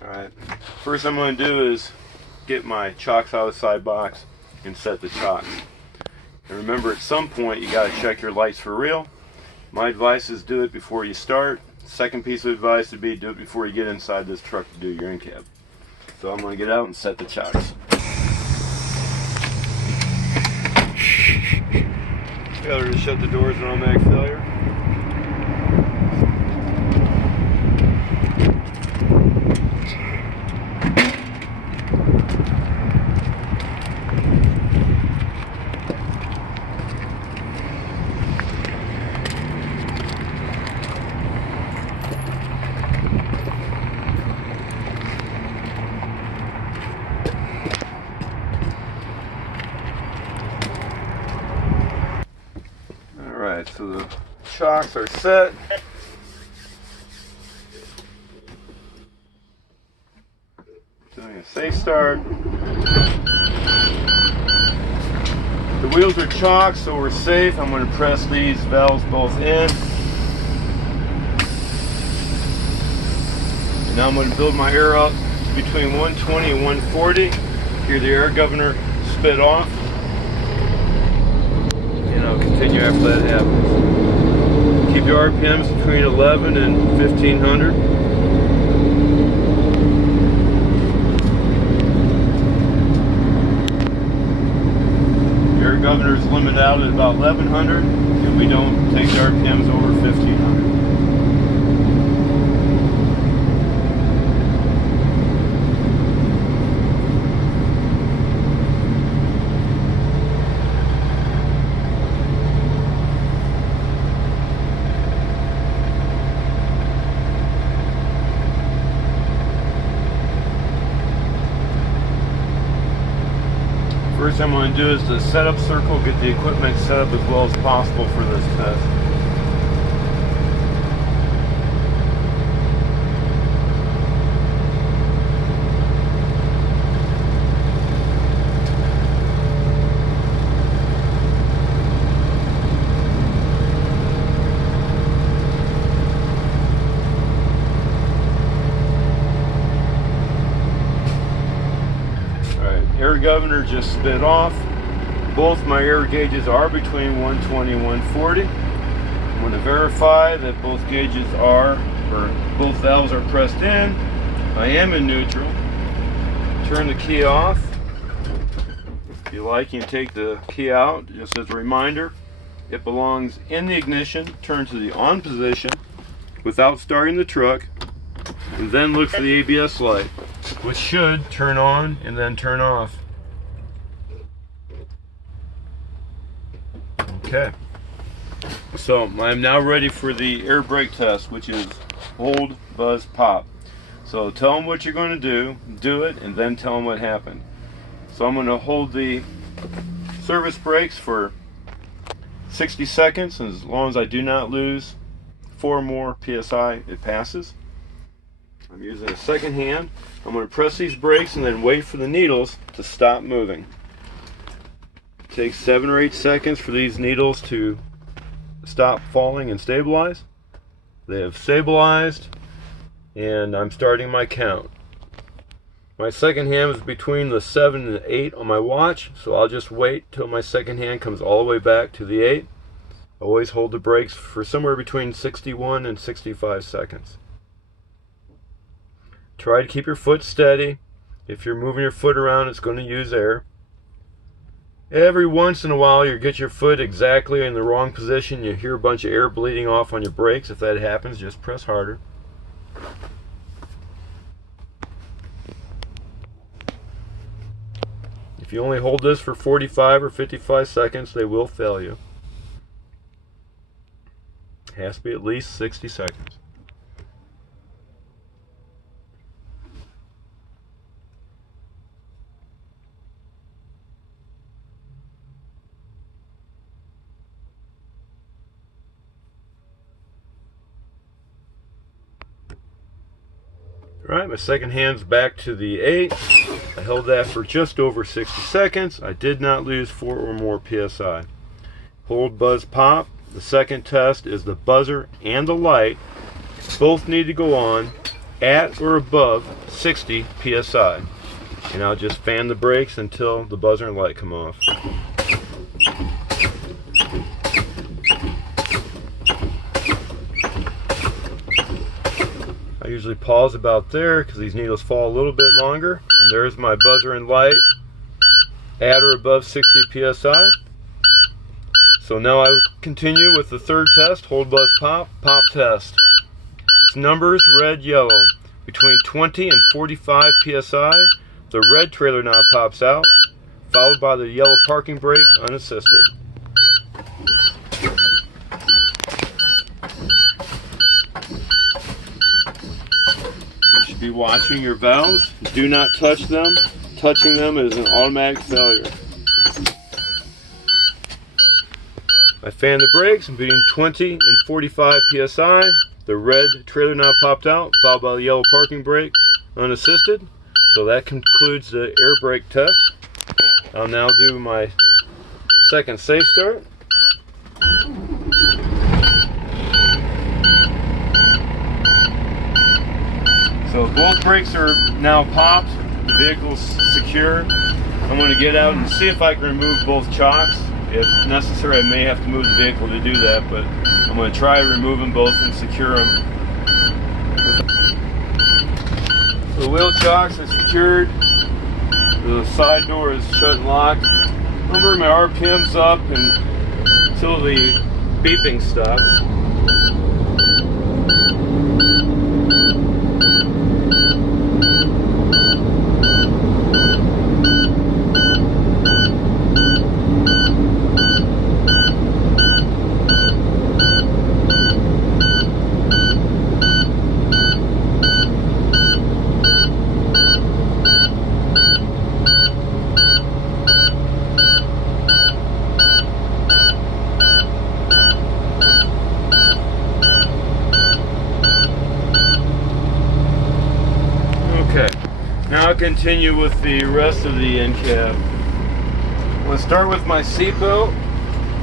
Alright, first I'm going to do is get my chocks out of the side box and set the chocks. And remember, at some point you got to check your lights for real. My advice is do it before you start. Second piece of advice would be do it before you get inside this truck to do your in cab. So I'm going to get out and set the chocks. Failure to shut the doors and automatic failure. Alright, so the chocks are set. Doing a safe start. The wheels are chocks, so we're safe. I'm going to press these valves both in. And now I'm going to build my air up between 120 and 140. Hear the air governor spit off. And I'll continue after that happens. Keep your RPMs between 11 and 1500. Air governors limit out at about 1100, and we don't take the RPMs over 1500. First thing I'm going to do is the setup circle, get the equipment set up as well as possible for this test. Air governor just spit off. Both my air gauges are between 120 and 140. I'm going to verify that both gauges are, or both valves are pressed in. I am in neutral. Turn the key off. If you like, you can take the key out. Just as a reminder, it belongs in the ignition. Turn to the on position without starting the truck, and then look for the ABS light, which should turn on and then turn off. Okay, so I'm now ready for the air brake test, which is hold, buzz, pop. So tell them what you're going to do it, and then tell them what happened. So I'm going to hold the service brakes for 60 seconds, and as long as I do not lose 4 more PSI, it passes. I'm using a second hand. I'm going to press these brakes and then wait for the needles to stop moving. It takes 7 or 8 seconds for these needles to stop falling and stabilize. They have stabilized, and I'm starting my count. My second hand is between the 7 and the 8 on my watch, so I'll just wait till my second hand comes all the way back to the 8. Always hold the brakes for somewhere between 61 and 65 seconds. Try to keep your foot steady. If you're moving your foot around, it's going to use air. Every once in a while, you get your foot exactly in the wrong position. You hear a bunch of air bleeding off on your brakes. If that happens, just press harder. If you only hold this for 45 or 55 seconds, they will fail you. It has to be at least 60 seconds. Alright, my second hand's back to the 8. I held that for just over 60 seconds. I did not lose 4 or more PSI. Hold, buzz, pop. The second test is the buzzer and the light. Both need to go on at or above 60 psi. And I'll just fan the brakes until the buzzer and light come off. I usually pause about there because these needles fall a little bit longer. And there's my buzzer and light at or above 60 psi. So now I continue with the third test, hold, buzz, pop, pop test. It's numbers red, yellow. Between 20 and 45 psi, the red trailer knob pops out, followed by the yellow parking brake unassisted. You should be watching your valves. Do not touch them. Touching them is an automatic failure. I fan the brakes, and between 20 and 45 psi, the red trailer knob popped out, followed by the yellow parking brake unassisted. So that concludes the air brake test. I'll now do my second safe start. So both brakes are now popped. The vehicle's secure. I'm going to get out and see if I can remove both chocks. If necessary, I may have to move the vehicle to do that, but I'm going to try to remove them both and secure them. The wheel chocks are secured. The side door is shut and locked. I'm going to bring my RPMs up until the beeping stops. Now I'll continue with the rest of the end cap. I'm going to start with my seatbelt.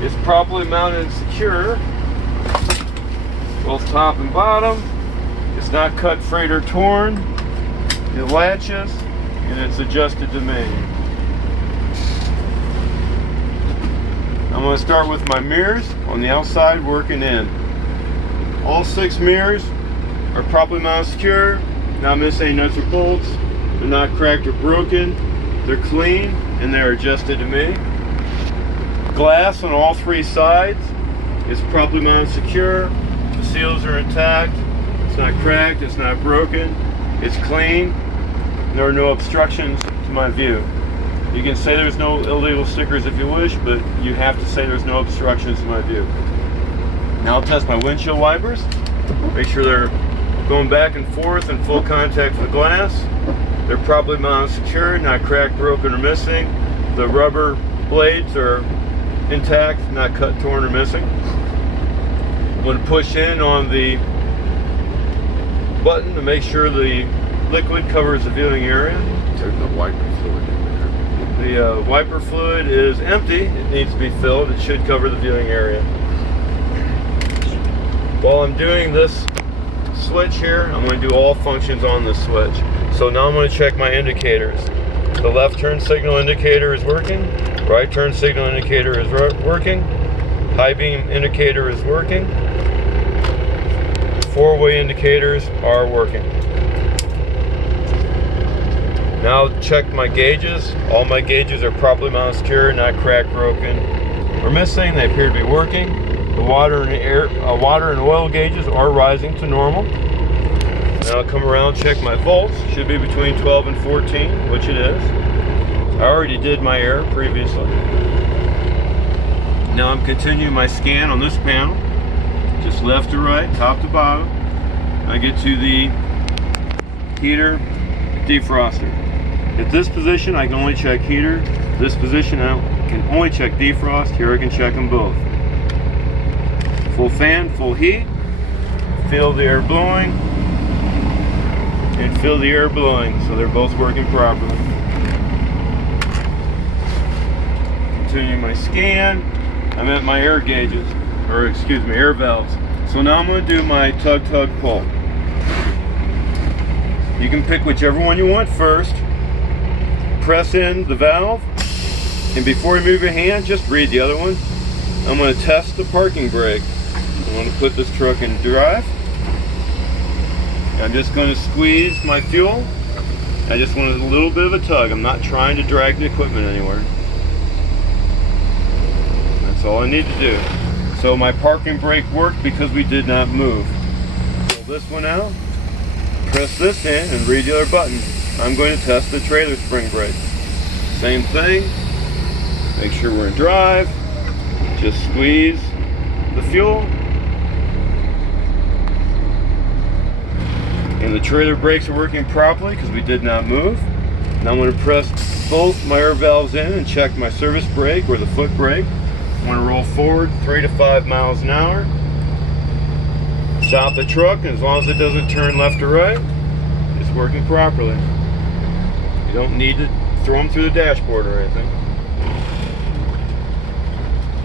It's properly mounted and secure, both top and bottom. It's not cut, frayed, or torn. It latches and it's adjusted to me. I'm going to start with my mirrors on the outside working in. All 6 mirrors are properly mounted secure, not missing any nuts or bolts. They're not cracked or broken. They're clean and they're adjusted to me. Glass on all 3 sides is properly mounted secure. The seals are intact. It's not cracked. It's not broken. It's clean. There are no obstructions to my view. You can say there's no illegal stickers if you wish, but you have to say there's no obstructions to my view. Now I'll test my windshield wipers. Make sure they're going back and forth in full contact with the glass. They're properly mounted secure, not cracked, broken, or missing. The rubber blades are intact, not cut, torn, or missing. I'm going to push in on the button to make sure the liquid covers the viewing area. There's no wiper fluid in there. The wiper fluid is empty. It needs to be filled. It should cover the viewing area. While I'm doing this switch here, I'm going to do all functions on this switch. So now I'm going to check my indicators. The left turn signal indicator is working. Right turn signal indicator is working. High beam indicator is working. 4-way indicators are working. Now check my gauges. All my gauges are properly mounted secure, not cracked, broken, or missing. They appear to be working. The water and oil gauges are rising to normal. Now I'll come around, check my volts. Should be between 12 and 14, which it is. I already did my air previously. Now I'm continuing my scan on this panel, just left to right, top to bottom. I get to the heater, defroster. At this position, I can only check heater. This position, I can only check defrost. Here I can check them both. Full fan, full heat. Feel the air blowing. And feel the air blowing, so they're both working properly. Continuing my scan. I'm at my air gauges, or excuse me, air valves. So now I'm going to do my tug pull. You can pick whichever one you want first. Press in the valve, and before you move your hand, just read the other one. I'm going to test the parking brake. I'm going to put this truck in drive. I'm just going to squeeze my fuel. I just want a little bit of a tug. I'm not trying to drag the equipment anywhere. That's all I need to do. So my parking brake worked because we did not move. Pull this one out, press this in, and read the other button. I'm going to test the trailer spring brake. Same thing. Make sure we're in drive. Just squeeze the fuel. And the trailer brakes are working properly because we did not move. Now I'm going to press both my air valves in and check my service brake or the foot brake. I'm going to roll forward 3 to 5 miles an hour. Stop the truck, and as long as it doesn't turn left or right, it's working properly. You don't need to throw them through the dashboard or anything.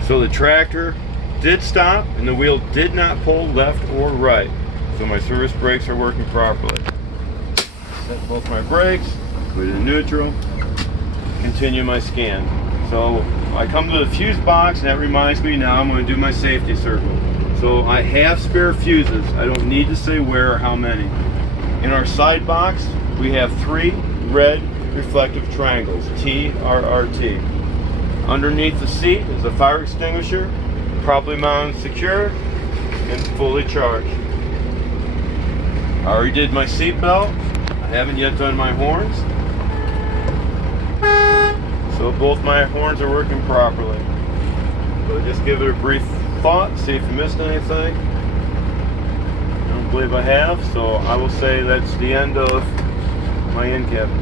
So the tractor did stop and the wheel did not pull left or right. So my service brakes are working properly. Set both my brakes, put it in neutral, continue my scan. So I come to the fuse box, and that reminds me now I'm going to do my safety circle. So I have spare fuses. I don't need to say where or how many. In our side box, we have 3 red reflective triangles, TRRT. Underneath the seat is a fire extinguisher, properly mounted, secure, and fully charged. I already did my seat belt. I haven't yet done my horns. So both my horns are working properly. So just give it a brief thought, see if you missed anything. I don't believe I have, so I will say that's the end of my in cabin.